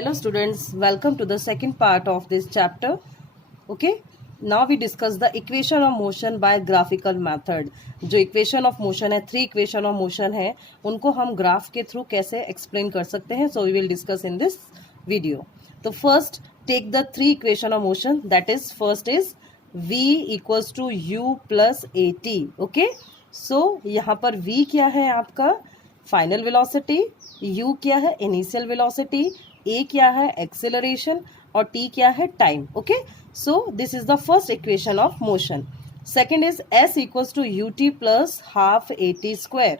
Hello students, welcome to the second part of this chapter. Okay, now we discuss the equation of motion by graphical method. जो equation of motion है, three equation of motion है, उनको हम graph के through कैसे explain कर सकते हैं. So we will discuss in this video. तो first take the three equation of motion, that is first is v equals to u plus at. Okay, so यहाँ पर v क्या है आपका फाइनल वेलोसिटी, u क्या है इनिशियल वेलोसिटी, a क्या है एक्सेलरेशन और t क्या है time. Okay, so this is the first equation of motion. Second is s equals to ut plus half at square.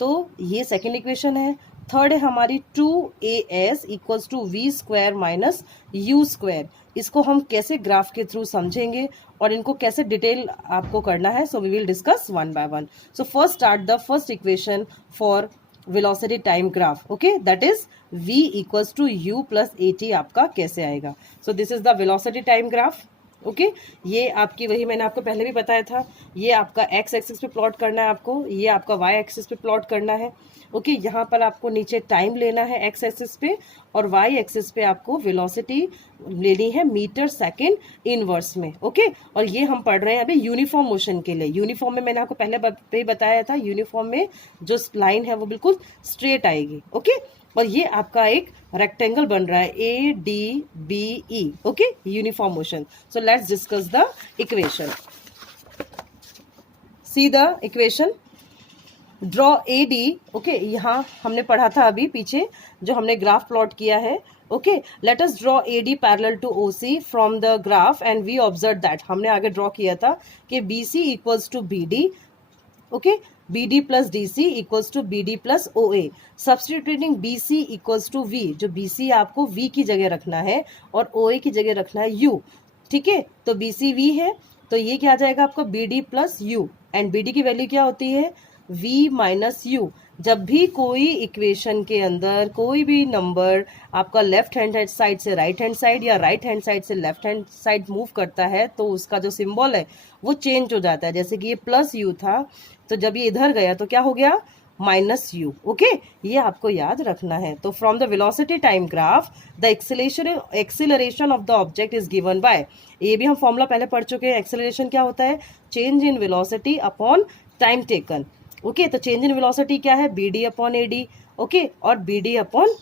तो ये सेकंड इक्वेशन है. थर्ड है हमारी 2as equals to v square minus u square. इसको हम कैसे graph के through समझेंगे और इनको कैसे डिटेल आपको करना है. So we will discuss one by one. So first start the first equation for velocity time graph. Okay, that is v equals to u plus at आपका कैसे आएगा. So this is the velocity time graph. Okay, ये आपकी वही मैंने आपको पहले भी बताया था. ये आपका x एक्सिस पे प्लॉट करना है आपको, ये आपका y एक्सिस पे प्लॉट करना है. ओके, यहाँ पर आपको नीचे टाइम लेना है x एक्सिस पे और y एक्सिस पे आपको वेलोसिटी लेनी है मीटर सेकेंड इनवर्स में. ओके, और ये हम पढ़ रहे हैं अभी यूनिफॉर्म मोशन के लिए. यूनिफॉर्म में मैंने आपको पहले भी बताया था, यूनिफॉर्म में जो लाइन है वो बिल्कुल स्ट्रेट आएगी. ओके, और ये आपका एक रेक्टेंगल बन रहा है ADBE. Okay, uniform motion. So let's discuss the equation. See the equation. Draw AD. Okay, यहाँ हमने पढ़ा था अभी पीछे जो हमने ग्राफ प्लॉट किया है. Okay, let us draw AD parallel to OC from the graph and we observe that. हमने आगे ड्रॉ किया था कि BC equals to BD. Okay, BD plus DC equals to BD plus OA. Substituting BC equals to V. जो BC आपको V की जगह रखना है और OA की जगह रखना है U. ठीक है, तो BC V है तो ये क्या आ जाएगा आपका BD plus U. And BD की वैल्यू क्या होती है V माइनस U. जब भी कोई इक्वेशन के अंदर कोई भी नंबर आपका लेफ्ट हैंड साइड से राइट हैंड साइड या राइट हैंड साइड से लेफ्ट हैंड साइड मूव करता है तो उसका जो सिंबल है वो चेंज हो जाता है. जैसे कि ये प्लस U था तो जब ये इधर गया तो क्या हो गया माइनस U. ओके, ये आपको याद रखना है. तो from the velocity time graph the acceleration of the object is given by. ये भी हम फॉर्मूला पहले पढ़ चुके हैं. एक्सेलरेशन क्या होता है, change in velocity upon time taken. Okay, तो चेंज इन वेलोसिटी क्या है BD अपॉन AD. ओके, और BD अपॉन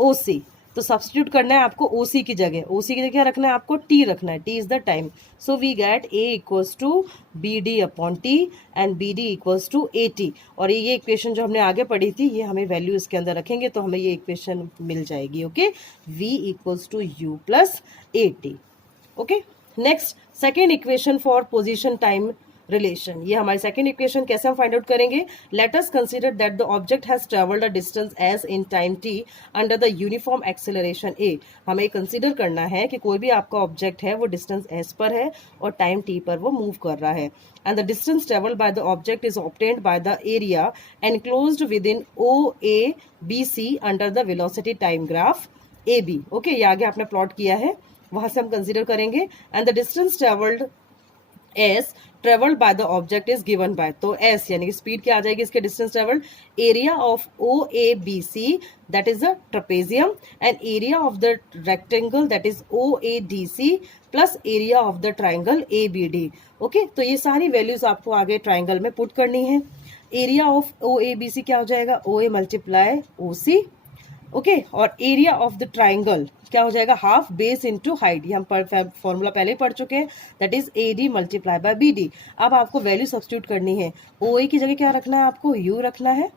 OC. तो सब्स्टिट्यूट करना है आपको OC की जगह. OC की जगह क्या रखना है आपको T रखना है. T is the time. So we get A equals to BD upon T and BD equals to AT. और ये इक्वेशन जो हमने आगे पढ़ी थी ये हमें वैल्यू इसके अंदर रखेंगे तो हमें ये इक्वेशन मिल जाएगी. Okay, V equals to U plus AT. Okay, next second equation for position time relation. ये हमारी सेकेंड इक्वेशन कैसे हम फाइंड आउट करेंगे. Let us consider that the object has travelled a distance S in time t under the uniform acceleration a. हमें consider करना है कि कोई भी आपका ऑब्जेक्ट है वो डिस्टेंस s पर है और टाइम t पर वो मूव कर रहा है. And the distance travelled by the object is obtained by the area enclosed with in OABC under the velocity time graph AB. Okay, ये आगे आपने प्लॉट किया है, वहां से हम कंसीडर करेंगे. And the distance travelled S travelled by the object is given by. तो S यानी कि स्पीड क्या आ जाएगी इसके distance travelled. Area of OABC that is the trapezium and area of the rectangle that is OADC plus area of the triangle ABD. Okay, तो ये सारी values आपको आगे ट्राइंगल में पुट करनी है. एरिया ऑफ OABC क्या हो जाएगा OA मल्टीप्लाई OC. ओके, और एरिया ऑफ द ट्राइंगल क्या हो जाएगा हाफ बेस इनटू हाइट. ये हम फॉर्मूला पहले ही पढ़ चुके हैं, that is AD multiply by BD. अब आपको वैल्यू सब्स्टिट्यूट करनी है. OA की जगह क्या रखना है आपको U रखना है.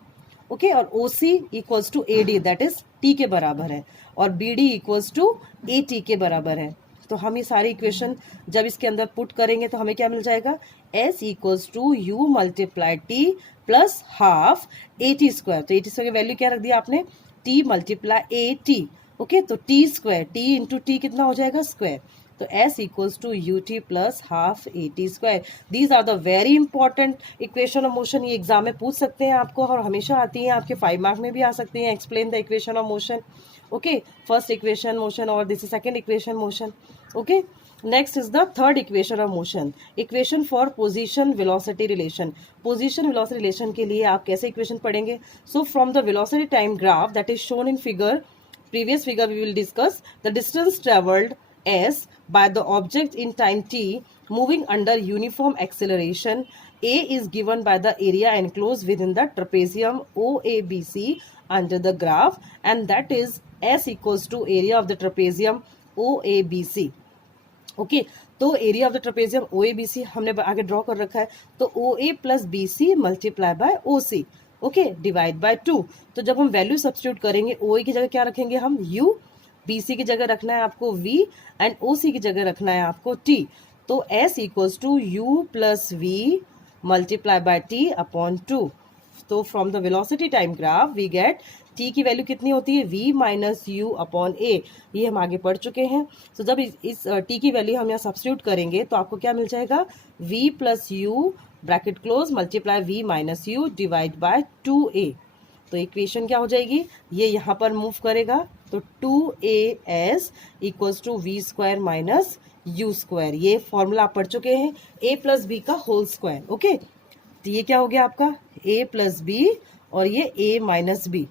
ओके, और OC equals to AD that is T के बराबर है और BD इक्वल्स टू AT के बराबर है. तो हम ये सारी इक्वेशन जब इसके अंदर पुट करेंगे तो हमें क्या मिल जाएगा S equals to U multiply T plus half AT square. तो AT स्क्वायर की वैल्यू क्या रख दिया आपने T मल्टीप्लाई AT. ओके, तो T square T into T कितना हो जाएगा स्क्वायर. तो S equals to UT plus half AT square. These are the very important equation of motion. ये एग्जाम में पूछ सकते हैं आपको और हमेशा आती हैं, आपके 5 मार्क में भी आ सकती हैं. Explain the equation of motion. Okay, first equation motion और this is second equation motion. Okay, next is the third equation of motion. Equation for position velocity relation. Position velocity relation के लिए आप कैसे इक्वेशन पढ़ेंगे. So from the velocity time graph that is shown in figure previous figure we will discuss the distance traveled s by the object in time t moving under uniform acceleration. A is given by the area enclosed within the trapezium OABC under the graph, and that is S equals to area of the trapezium OABC. Okay तो area of the trapezium OABC हमने आगे draw कर रखा है, तो OA plus BC multiply by OC, okay, divide by 2. तो जब हम वैल्यू सब्स्टिट्यूट करेंगे, OA की जगह क्या रखेंगे हम U, BC की जगह रखना है आपको V, एंड OC की जगह रखना है आपको T. तो S equals to U plus V multiply by T upon 2. तो from the velocity time graph we get t की वैल्यू कितनी होती है, v minus U upon A. ये हम आगे पढ़ चुके हैं. तो जब इस t की वैल्यू हम यहाँ सब्स्टिट्यूट करेंगे तो आपको क्या मिल जाएगा, v plus you bracket close multiply v minus you divide by 2a. तो इक्वेशन क्या हो जाएगी, ये यहाँ पर मूव करेगा तो 2as equals to V square minus U square. ये फॉर्मूला आप पढ़ चुके हैं, a प्लस बी का होल स्क्वायर. ओके, तो ये क्या हो गया आपका a प्लस बी और ये a माइनस बी.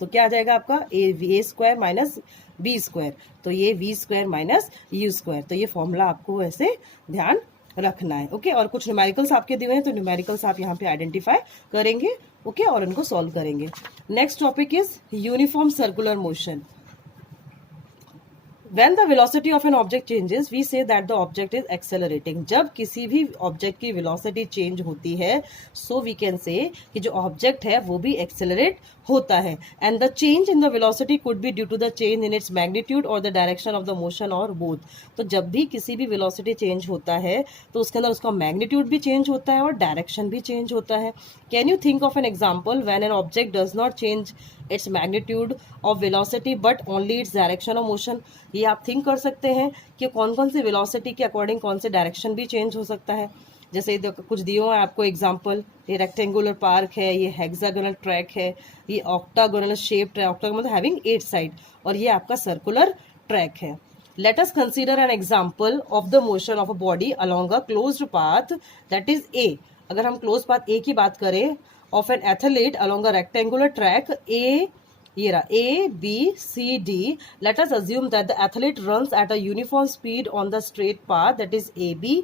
तो क्या आ जाएगा आपका a square minus B square. तो ये v square minus U square. तो ये फॉर्मूला आपको ऐसे ध्यान रखना है. ओके, और कुछ न्यूमेरिकल्स आपके दिए हैं, तो न्यूमेरिकल्स आप यहाँ पे आइडेंटिफाई करेंगे. ओके, और उनको सॉल्व करेंगे. Next topic is uniform circular motion. When the velocity of an object changes, we say that the object is accelerating. जब किसी भी ऑब्जेक्ट की वेलोसिटी चेंज होती है, so we can say कि जो ऑब्जेक्ट है वो भी एक्सेलरेट होता है. And the change in the velocity could be due to the change in its magnitude or the direction of the motion or both. तो जब भी किसी भी वेलोसिटी चेंज होता है तो उसके अंदर उसका मैग्नीट्यूड भी चेंज होता है और डायरेक्शन भी चेंज होता है. Can you think of an example when an object does not change its magnitude of velocity but only its direction of motion? ये आप थिंक कर सकते हैं कि कौन कौन सी वेलोसिटी के अकॉर्डिंग कौन से डायरेक्शन भी चेंज हो सकता है. जैसे कुछ दिए हुए हैं आपको एग्जांपल, ये रेक्टेंगुलर पार्क है, ये हेक्सागोनल ट्रैक है, ये ऑक्टागोनल शेप्ड है, ऑक्टागोनल मतलब हैविंग 8 साइड, और ये आपका सर्कुलर ट्रैक है. Let us consider an example of the motion of a body along a closed path, that is A. अगर हम क्लोज पाथ A की बात करें, of an athlete along a rectangular track A, ये रहा A, B, C, D. Let us assume that the athlete runs at a uniform speed on the straight path, that is AB,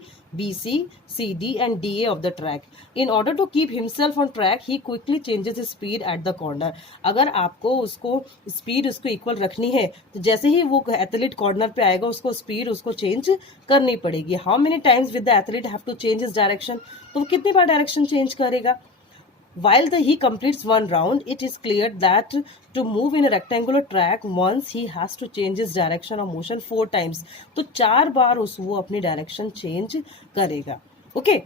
BC, CD and DA of the track. In order to keep himself on track, he quickly changes his speed at the corner. अगर आपको उसको speed उसको equal रखनी है तो जैसे ही वो athlete corner पे आएगा उसको स्पीड उसको चेंज करनी पड़ेगी. How many times with the athlete have to change his direction, तो वो कितनी बार डायरेक्शन चेंज करेगा. While he completes one round, it is clear that to move in a rectangular track, once he has to change his direction of motion 4 times. तो 4 बार वो अपनी direction change करेगा. Okay,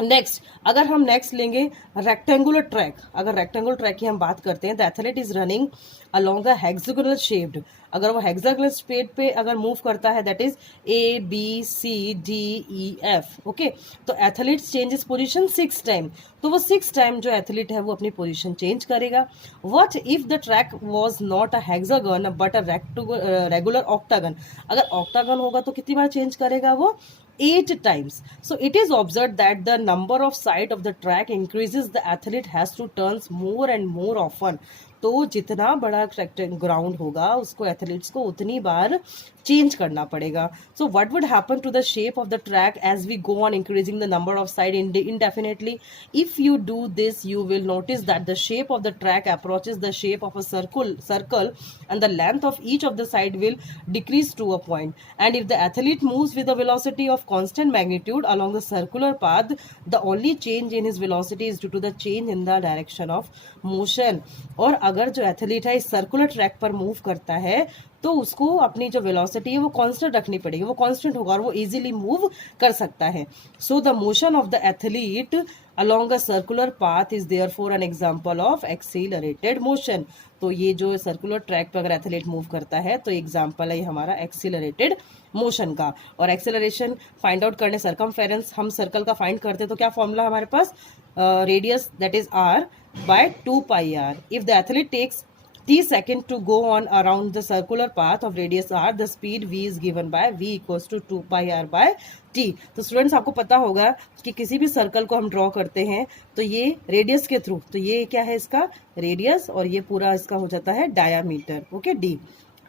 next अगर हम next लेंगे rectangular track. अगर rectangular track की हम बात करते हैं, the athlete is running along a hexagonal shaped. अगर वो हेक्सागोनल शेप पे अगर मूव करता है, that is A, B, C, D, E, F. Okay, तो एथलीट चेंजेस पोजीशन 6 टाइम. तो वो 6 टाइम जो एथलीट है वो अपनी पोजीशन चेंज करेगा. What if the track was not a hexagon but a regular octagon. अगर ऑक्टागन होगा तो कितनी बार चेंज करेगा वो 8 times. So it is observed that the number of side of the track increases. The athlete has to turn more and more often. तो जितना बड़ा ground होगा उसको एथलीट्स को उतनी बार चेंज करना पड़ेगा. So what would happen to the shape of the track as we go on increasing the number of side indefinitely? If you do this, you will notice that the shape of the track approaches the shape of a circle and the length of each of the side will decrease to a point. And if the athlete moves with a velocity of constant magnitude along the circular path, the only change in his velocity is due to the change in the direction of motion. और अगर जो athlete है इस circular track पर move करता है तो उसको अपनी जो वेलोसिटी है वो कांस्टेंट रखनी पड़ेगी. वो कांस्टेंट होगा और वो इजीली मूव कर सकता है. So the motion of the athlete along a circular path is therefore an example of accelerated motion. तो ये जो सर्कुलर ट्रैक पर अगर एथलीट मूव करता है तो एग्जाम्पल है हमारा एक्सीलरेटेड मोशन का. और एक्सेलरेशन फाइंड आउट करने सर्कमफेरेंस हम सर्कल का फाइंड करते तो क्या फॉर्मूला हमारे पास, radius that is r by 2 pi r. If the athlete takes t second to go on around the circular path of radius r, the speed v is given by v equals to 2 pi r by t। तो students आपको पता होगा कि किसी भी circle को हम draw करते हैं तो ये रेडियस के थ्रू, तो ये क्या है इसका रेडियस और ये पूरा इसका हो जाता है डायामीटर, ओके डी।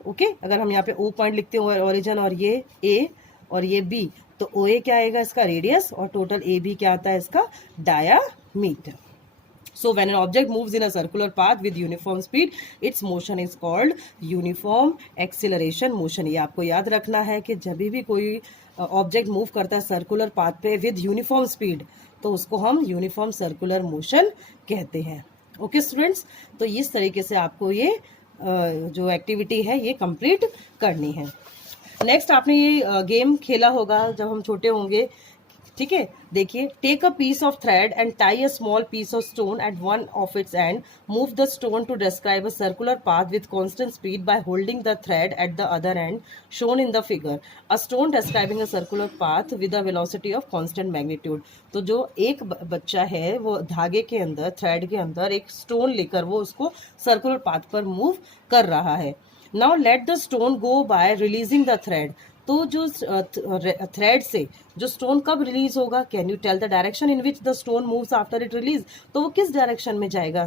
ओके अगर हम यहाँ पे ओ पॉइंट लिखते हैं ओरिजिन और ये ए और ये बी, तो ओ ए क्या आएगा इसका रेडियस और टोटल ए बी क्या आता है इसका diameter. So when an object moves in a circular path with uniform speed, its motion is called uniform acceleration motion। ये आपको याद रखना है कि जब भी कोई ऑब्जेक्ट मूव करता है सर्कुलर पाथ पे विद यूनिफॉर्म स्पीड, तो उसको हम यूनिफॉर्म सर्कुलर मोशन कहते हैं। ओके स्टूडेंट्स, तो इस तरीके से आपको ये जो एक्टिविटी है ये कंप्लीट करनी है। नेक्स्ट आपने ये गेम खेला होगा जब हम छोटे होंगे, ठीक है। देखिए, take a piece of thread and tie a small piece of stone at one of its end, move the stone to describe a circular path with constant speed by holding the thread at the other end shown in the figure. A stone describing a circular path with a velocity of constant magnitude. तो जो एक बच्चा है वो धागे के अंदर, thread के अंदर एक स्टोन लेकर वो उसको सर्कुलर पाथ पर मूव कर रहा है। Now let the stone go by releasing the thread. तो जो थ्रेड से जो स्टोन कब रिलीज होगा, can you tell the direction in which the stone moves after it release. तो वो किस डायरेक्शन में जाएगा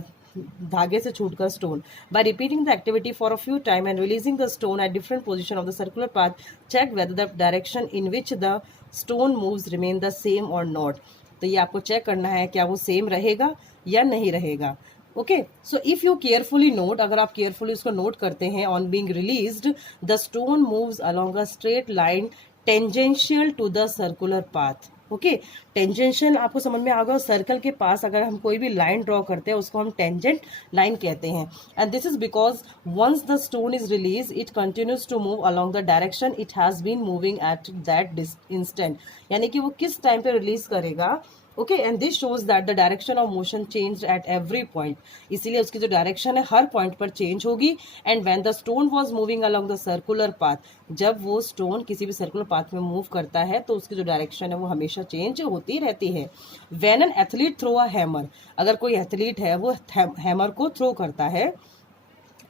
धागे से छूटकर stone. By repeating the activity for a few time and releasing the stone at different position of the circular path, check whether the direction in which the stone moves remain the same और not. तो ये आपको check करना है क्या वो same रहेगा या नहीं रहेगा। Okay, so if you carefully note, अगर आप केयरफुली उसको नोट करते हैं, on being released the stone moves along a straight line tangential to the circular path. Okay, tangential आपको समझ में आ गया। सर्कल के पास अगर हम कोई भी लाइन ड्रॉ करते हैं उसको हम टेंजेंट लाइन कहते हैं। And this is because once the stone is release it continues to move along the direction it has been moving at that instant. यानी कि वो किस टाइम पे रिलीज करेगा। Okay, and this shows that the direction of motion change at every point. इसीलिए उसकी जो direction है हर पॉइंट पर चेंज होगी। And when the stone was moving along the circular path, जब वो स्टोन किसी भी सर्कुलर पाथ में मूव करता है तो उसकी जो डायरेक्शन है वो हमेशा चेंज होती रहती है। When an athlete throw a hammer, अगर कोई एथलीट है वो हैमर को थ्रो करता है,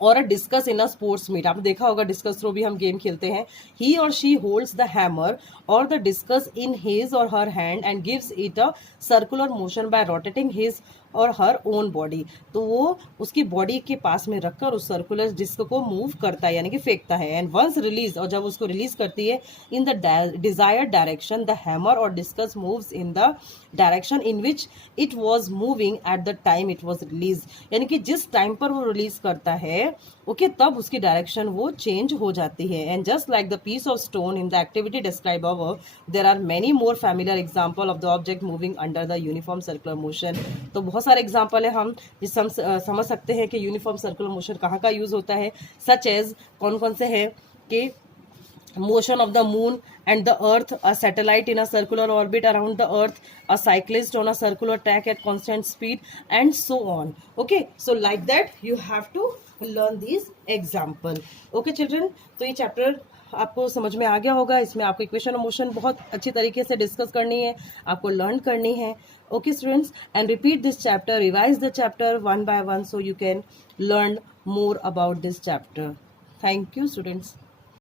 और a discus in a sports meet, आपने देखा होगा डिस्कस थ्रो भी हम गेम खेलते हैं। ही और शी होल्ड्स द हैमर और द डिस्कस इन हिज और her hand and gives it a circular motion bye rotating his और हर ओन बॉडी। तो वो उसकी बॉडी के पास में रखकर उस सर्कुलर डिस्क को मूव करता है यानी कि फेंकता है। एंड वंस रिलीज, और जब उसको रिलीज करती है, in the desired direction the hammer और discus moves in the direction in which it was moving at the time it was release. यानी कि जिस टाइम पर वो रिलीज करता है ओके, तब उसकी डायरेक्शन वो चेंज हो जाती है। And just like the piece of stone in the activity describe above, there are many more familiar example of the object moving under the uniform circular motion. तो बहुत सारे एग्जांपल है हम जिससे हम समझ सकते हैं कि यूनिफॉर्म सर्कुलर मोशन कहाँ का यूज होता है। सच एज कौन कौन से है कि motion of the moon and the earth, a satellite in a circular orbit around the earth, a cyclist on a circular track at constant speed, and so on. Okay, so like that you have to learn these example. Okay children, तो ये chapter आपको समझ में आ गया होगा। इसमें आपको equation of motion बहुत अच्छी तरीके से डिस्कस करनी है, आपको लर्न करनी है। Okay students, and repeat this chapter, revise the chapter one by one so you can learn more about this chapter. Thank you students.